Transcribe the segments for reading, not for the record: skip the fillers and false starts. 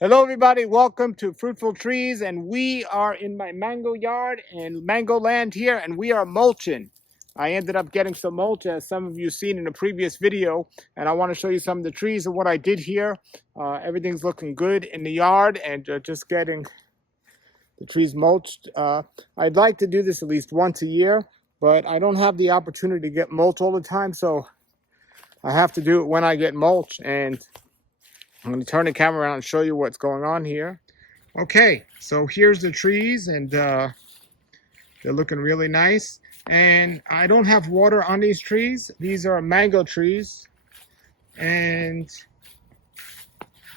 Hello, everybody. Welcome to Fruitful Trees, and we are in my mango yard and mango land here, and we are mulching. I ended up getting some mulch, as some of you seen in a previous video, and I want to show you some of the trees and what I did here. Everything's looking good in the yard, and just getting the trees mulched. I'd like to do this at least once a year, but I don't have the opportunity to get mulch all the time, so I have to do it when I get mulch. And I'm going to turn the camera around and show you what's going on here. Okay, so here's the trees, and they're looking really nice. And I don't have water on these trees. These are mango trees. And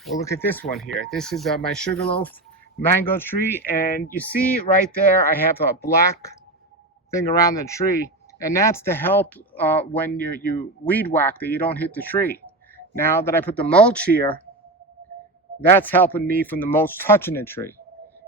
well, look at this one here. This is my sugarloaf mango tree. And you see right there, I have a black thing around the tree. And that's to help when you weed whack that you don't hit the tree. Now that I put the mulch here, that's helping me from the mulch touching the tree.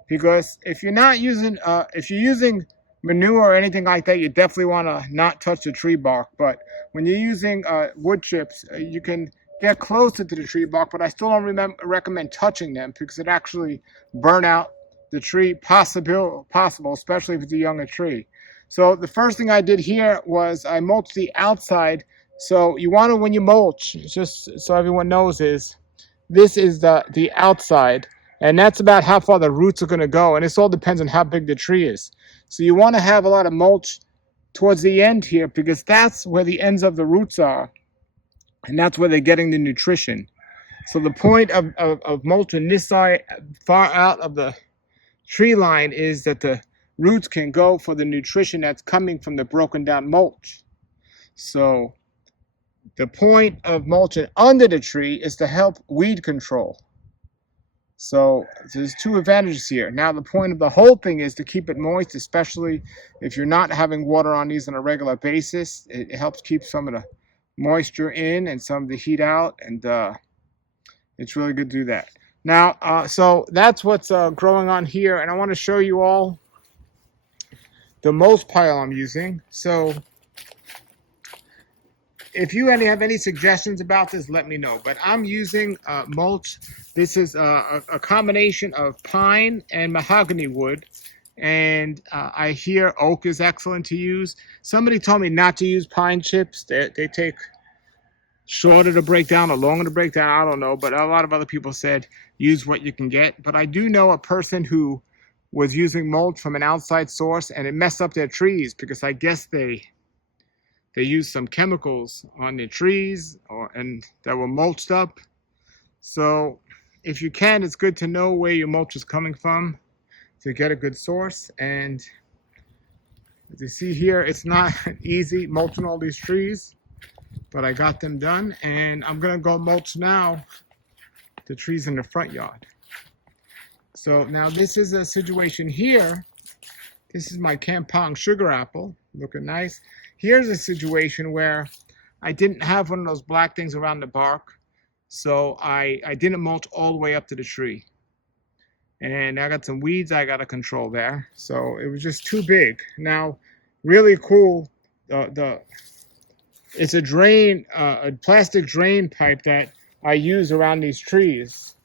Because if you're not using, if you're using manure or anything like that, you definitely want to not touch the tree bark. But when you're using wood chips, you can get closer to the tree bark, but I still don't recommend touching them because it actually burn out the tree possible, especially if it's a younger tree. So the first thing I did here was I mulched the outside. So you want to, when you mulch, just so everyone knows, is this is the outside, and that's about how far the roots are going to go, and this all depends on how big the tree is. So you want to have a lot of mulch towards the end here because that's where the ends of the roots are, and that's where they're getting the nutrition. So the point of mulching this side far out of the tree line is that the roots can go for the nutrition that's coming from the broken down mulch. So the point of mulching under the tree is to help weed control. So there's two advantages here. Now the point of the whole thing is to keep it moist, especially if you're not having water on these on a regular basis. It helps keep some of the moisture in and some of the heat out, and it's really good to do that. Now, so that's what's growing on here, and I want to show you all the mulch pile I'm using. So if you have any suggestions about this, let me know. But I'm using mulch. This is a combination of pine and mahogany wood. And I hear oak is excellent to use. Somebody told me not to use pine chips. They take shorter to break down or longer to break down. I don't know. But a lot of other people said use what you can get. But I do know a person who was using mulch from an outside source, and it messed up their trees because I guess they used some chemicals on the trees and that were mulched up. So if you can, it's good to know where your mulch is coming from to get a good source. And as you see here, it's not easy mulching all these trees, but I got them done, and I'm gonna go mulch now the trees in the front yard. So now this is a situation here. This is my Kampong sugar apple, looking nice. Here's a situation where I didn't have one of those black things around the bark, so I didn't mulch all the way up to the tree. And I got some weeds I got to control there, so it was just too big. Now, really cool, it's a drain, a plastic drain pipe that I use around these trees,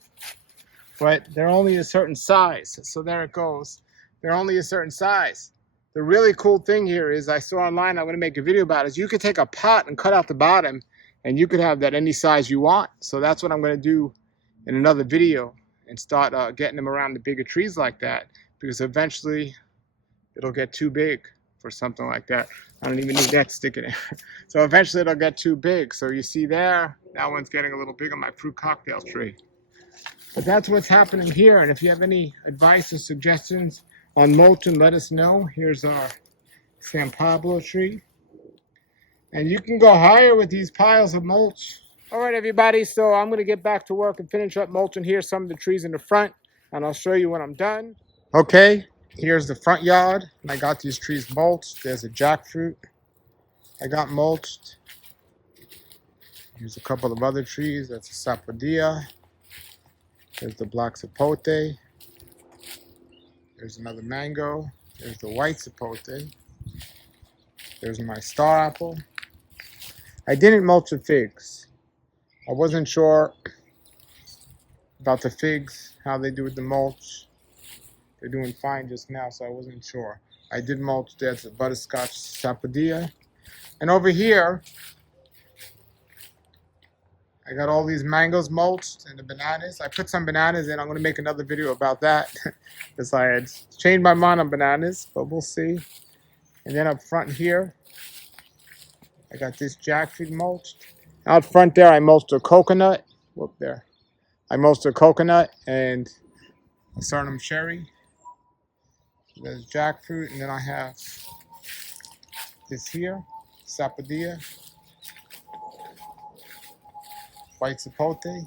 but they're only a certain size, so there it goes. They're only a certain size. The really cool thing here is I saw online, I'm going to make a video about it, is you could take a pot and cut out the bottom, and you could have that any size you want. So that's what I'm going to do in another video and start getting them around the bigger trees like that, because eventually it'll get too big for something like that. I don't even need that sticking in. So eventually it'll get too big. So you see there, that one's getting a little big on my fruit cocktail tree. But that's what's happening here. And if you have any advice or suggestions on mulching, let us know. Here's our San Pablo tree. And you can go higher with these piles of mulch. All right, everybody. So I'm going to get back to work and finish up mulching here some of the trees in the front. And I'll show you when I'm done. Okay, here's the front yard. And I got these trees mulched. There's a jackfruit I got mulched. Here's a couple of other trees. That's a sapodilla. There's the black sapote. There's another mango. There's the white sapote. There's my star apple. I didn't mulch the figs. I wasn't sure about the figs, how they do with the mulch. They're doing fine just now, so I wasn't sure. I did mulch. That's a butterscotch sapodilla. And over here, I got all these mangoes mulched and the bananas. I put some bananas in. I'm going to make another video about that because I had changed my mind on bananas, but we'll see. And then up front here, I got this jackfruit mulched. Out front there, I mulched a coconut. Whoop there. I mulched a coconut and a Suriname cherry. There's jackfruit, and then I have this here, sapodilla, white sapote.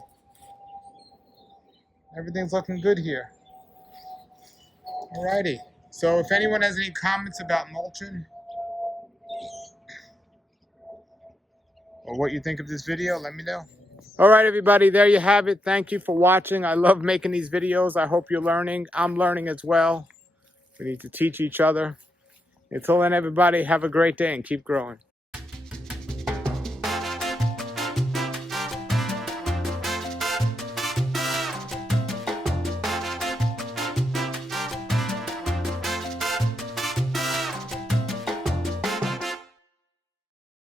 Everything's looking good here. Alrighty. So if anyone has any comments about mulching or what you think of this video, let me know. All right, everybody, there you have it. Thank you for watching. I love making these videos. I hope you're learning. I'm learning as well. We need to teach each other. Until then, everybody, have a great day and keep growing.